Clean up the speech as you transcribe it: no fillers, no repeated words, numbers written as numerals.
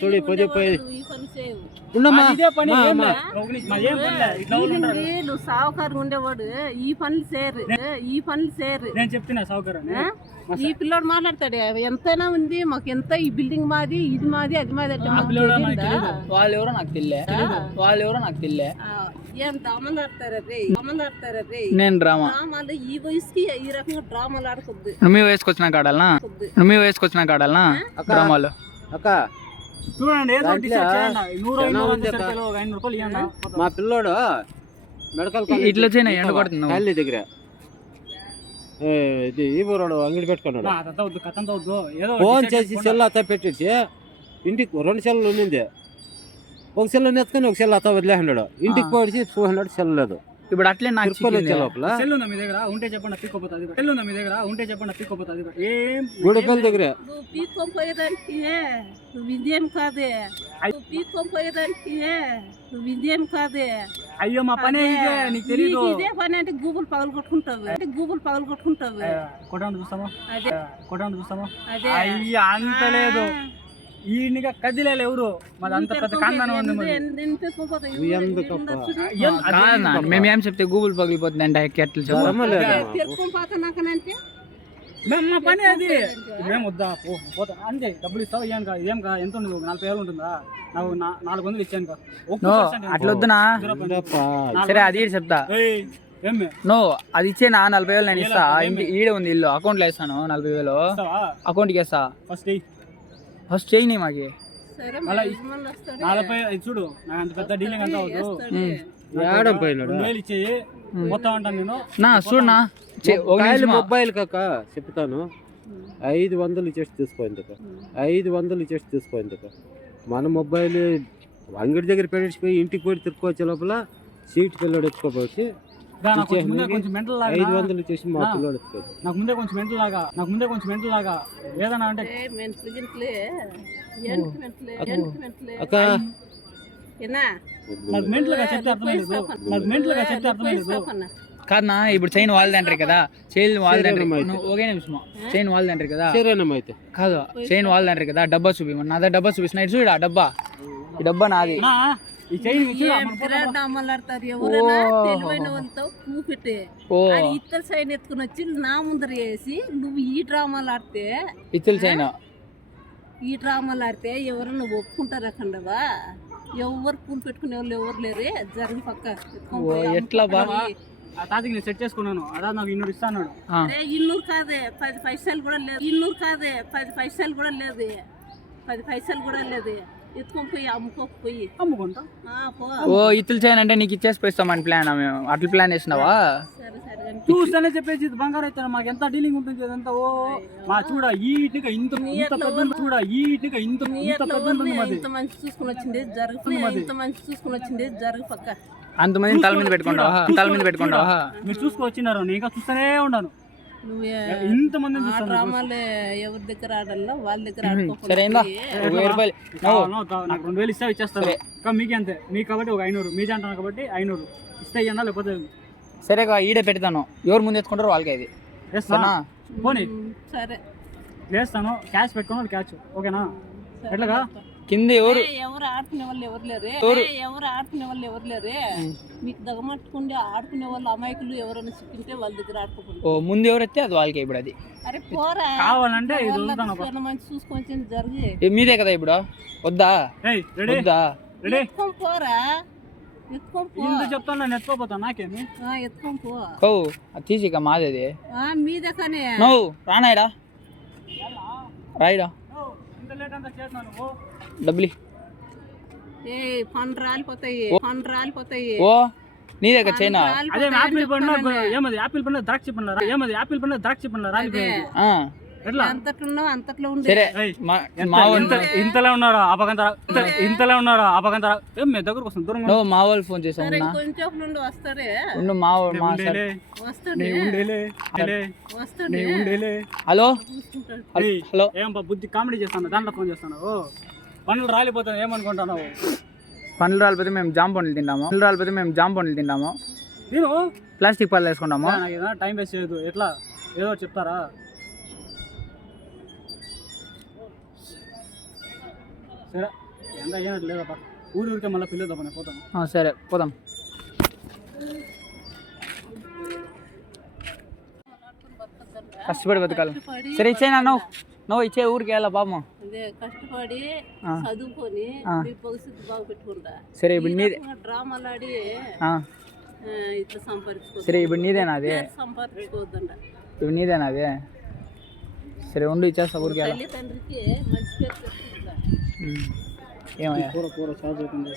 చూడు పది నువ్వు సావుకారు ఉండేవాడు ఈ పనులు చేయరు నేను చెప్తున్నా సావుకారు ఈ పిల్లోడు మాట్లాడతాడు ఎంతైనా ఉంది మాకు ఎంత ఈ బిల్డింగ్ మాది ఇది మాది అది మాది అంటే వాళ్ళు ఎవరో నాకు తెలియలే ఏం డ్రామాలు ఆడతారా నేను డ్రామా డ్రామాలు ఈ వయసుకి ఈ రకంగా డ్రామాలు ఆడకూడదు మీ వయసుకి వచ్చినాక ఆడాలనా డ్రామాలు అక్క చూడండి మా పిల్లోడు మెడికల్ ఇట్లా చేయనా ఎండ కొడుతుంది కాలనీ దగ్గర ఇది ఈ ఊరోడు అంగడి పెట్టుకున్నాడు ఫోన్ చేసి సెల్ అత్త పెట్టేసి ఇంటికి 2 సెల్లు ఉన్నింది ఒక సెల్ ఎత్తుకొని ఒక సెల్ అత్త వదిలేసినాడు ఇంటికి పోయి చూసినాడు సెల్ లేదు ఇప్పుడు అట్లే నాకు లోపల మీ దగ్గర ఉంటే చెప్పండి పిక్కోపోతుంది గుడిపల్లి దగ్గర నువ్వు పీక్కోపోయేదానికి నువ్వు ఇదేం కాదే అయ్యో మా పనే ఇదే నీకు తెలీదు ఇదే పని అంటే గూగుల్ పగలు కొట్టుకుంటావు కొట్టండి చూస్తామా అదే అయ్యా అంత లేదు ఈయనగా కదిలేదు ఎవరు మాది అంత పెద్ద కాందానం ఉంది మేమేం చెప్తే గూగుల్ పగిలిపోతుంది అంటే ఎట్లా మా పని అది మేము వద్దా పోతా అంతే డబ్బులు ఇస్తావు ఏం కా ఎంత ఉండదు 40,000 ఉంటుందా నాకు 400 ఇచ్చాను అట్లా వద్దునా సరే అది చెప్తా అది ఇచ్చే నా 40,000 నేను ఇస్తా ఈడే ఉంది ఇల్లు అకౌంట్లో వేస్తాను 40,000 అకౌంట్కి వేస్తా ఫస్ట్ చేయని మాకి చూడు నాకు అంత పెద్ద డీలింగ్ అంతా అవుతుంది 2,000 ఇచ్చేయి మొత్తం అంటాను నేను నా చూడనా మొబైల్ కాక చెప్తాను 500 ఇచ్చేసి తీసుకోయింది మన మొబైల్ అంగడి దగ్గర పెట్టేసిపోయి ఇంటికి పోయి తిరుక్కోవచ్చే లోపల సీట్ పిల్లడు ఎత్తుకోపోయి 500 ఇచ్చేసి మా పిల్లడు ఎత్తుకోవచ్చు నాకు ముందే కొంచెం మెంటల్ లాగా ఏదన్నా అంటే అక్క నాకు మెంటల్ గా చెప్తే అర్థమైంది కాదనా ఇప్పుడు చైన్ వాళ్ళది అంటారు కదా చైన్ వాళ్ళది అంటారు ఒకే నిమిషం చైన్ వాళ్ళది అంటారు కదా అయితే కాదు చైన్ వాళ్ళది అంటారు కదా డబ్బా చూపి నా డబ్బా చూపిస్తున్నా ఇటు చూడు ఆ డబ్బా ఈ డబ్బా నాది తెలివైన వాళ్ళతో పువ్వు పెట్టే ఇత్తల సైన్ ఎత్తుకుని వచ్చి నా ముందర వేసి నువ్వు ఈ డ్రామాలు ఆడితే ఎవరన్నా ఒప్పుకుంటారు అక్కడవా ఎవరు పూలు పెట్టుకునే వాళ్ళు ఎవరు లేరే జరిగి పక్క ఎట్లా తాతకి నేను సెట్ చేసుకున్నాను అదా నాకు 200 ఇస్తాను 200 కాదే 10 పైసలు కూడా లేదు 10 పైసలు కూడా లేదు ఎత్తుకొని పోయి అమ్ముకుంటా ఓ ఇత్తులు చేయనంటే నీకు ఇచ్చేసి పోయిస్తామని ప్లాన్ మేము అట్లా ప్లాన్ చేసినావా చూస్తానే చెప్పేసి బంగారు అయితే మాకు ఎంత డీలింగ్ ఉంటుంది అదంతా ఓ మా చూడ ఈటిగా ఇంత మంచి చూసుకుని వచ్చింది జరుగు పక్క అంతమంది తల మీద పెట్టుకుంటావా మీరు చూసుకొచ్చినారు నేను చూస్తూనే ఉన్నాను ఇంతమంది ఎవరి దగ్గర ఆడాలో వాళ్ళ దగ్గర నాకు 2,000 ఇస్తే ఇచ్చేస్తారు మీకు అంతే మీకు కాబట్టి ఒక 500 మీ అంటాను కాబట్టి 500 ఇస్తే ఇవ్వనా లేకపోతే సరే ఈడే పెడతాను ఎవరు ముందు ఎత్తుకుంటారో వాళ్ళకి అది పోనీ సరే వేస్తాను క్యాష్ పెట్టుకున్నాడు క్యాష్ ఓకేనా ఎట్లాగా కింద ఎవరు ఆడుకునే వాళ్ళు ఎవరు లేరే మీకు దగమట్టుకుండి ఆడుకునే వాళ్ళు అమాయకులు ఎవరైనా చిక్కింటే వాళ్ళ దగ్గర ఆడుకోకుండా ముందు ఎవరైతే అది వాళ్ళకి ఇప్పుడు అది అరే పోరా కావాలంటే మంచి చూసుకొని జరిగి మీదే కదా ఇప్పుడు వద్దా పోరా చెప్తాను ఎత్తుకోపోతా నాకేమి ఎత్తుకొని పో అది తీసిక మాదేది మీదే కానీ నువ్వు రానాయడా రాయిడా డబ్బులు పండు రాలిపోతాయి ఓ నీ దగ్గర చైనా అదే యాపిల్ పండు యాపిల్ పండు ద్రాక్ష పండు రాలిపోయింది ఎట్లా అంతట్లో ఇంతలో ఉన్నారా అపకంతరా మీ దగ్గరకు వస్తుంది దూరంగా మా వాళ్ళు ఫోన్ చేసాను హలో ఏం బుద్ధి కామెడీ చేస్తాను దాంట్లో ఫోన్ చేస్తాను పండ్లు రాలిపోతాను ఏమనుకుంటున్నావు పండ్లు రాలిపోతే మేము జామ పండ్లు తింటాము నేను ప్లాస్టిక్ పళ్ళు వేసుకుంటాము టైం వేస్ట్ చేయదు ఎట్లా ఏదో చెప్తారా సరే ఎంత అయ్యేది లేదప్ప ఊరికే మళ్ళీ పిల్లదప్ప నేను పోతాను సరే పోదాం. కష్టపడి బతకాలి. సరే ఇచ్చేనా నువ్వు ఇచ్చే ఊరికి వెళ్ళా పాపం. అదే కష్టపడి చదువుకొని మీ భవిష్యత్తు బాగా పెట్టుకుంటా. సరే ఇప్పుడు నీదే డ్రామాలు ఆడి ఇట్లా సంపాదించుకో. సరే ఇప్పుడు నీదేనా అదే సంపాదించుకోవద్దంట. ఇప్పుడు నీదేనా అదే. సరే ఉండు ఇచ్చేస్తా ఊరికి వెళ్ళా. తల్లి తండ్రికి మంచి పేరు తెచ్చుకుంటా. ఏమయ్యా కూర చార్జ్ అవుతుంది.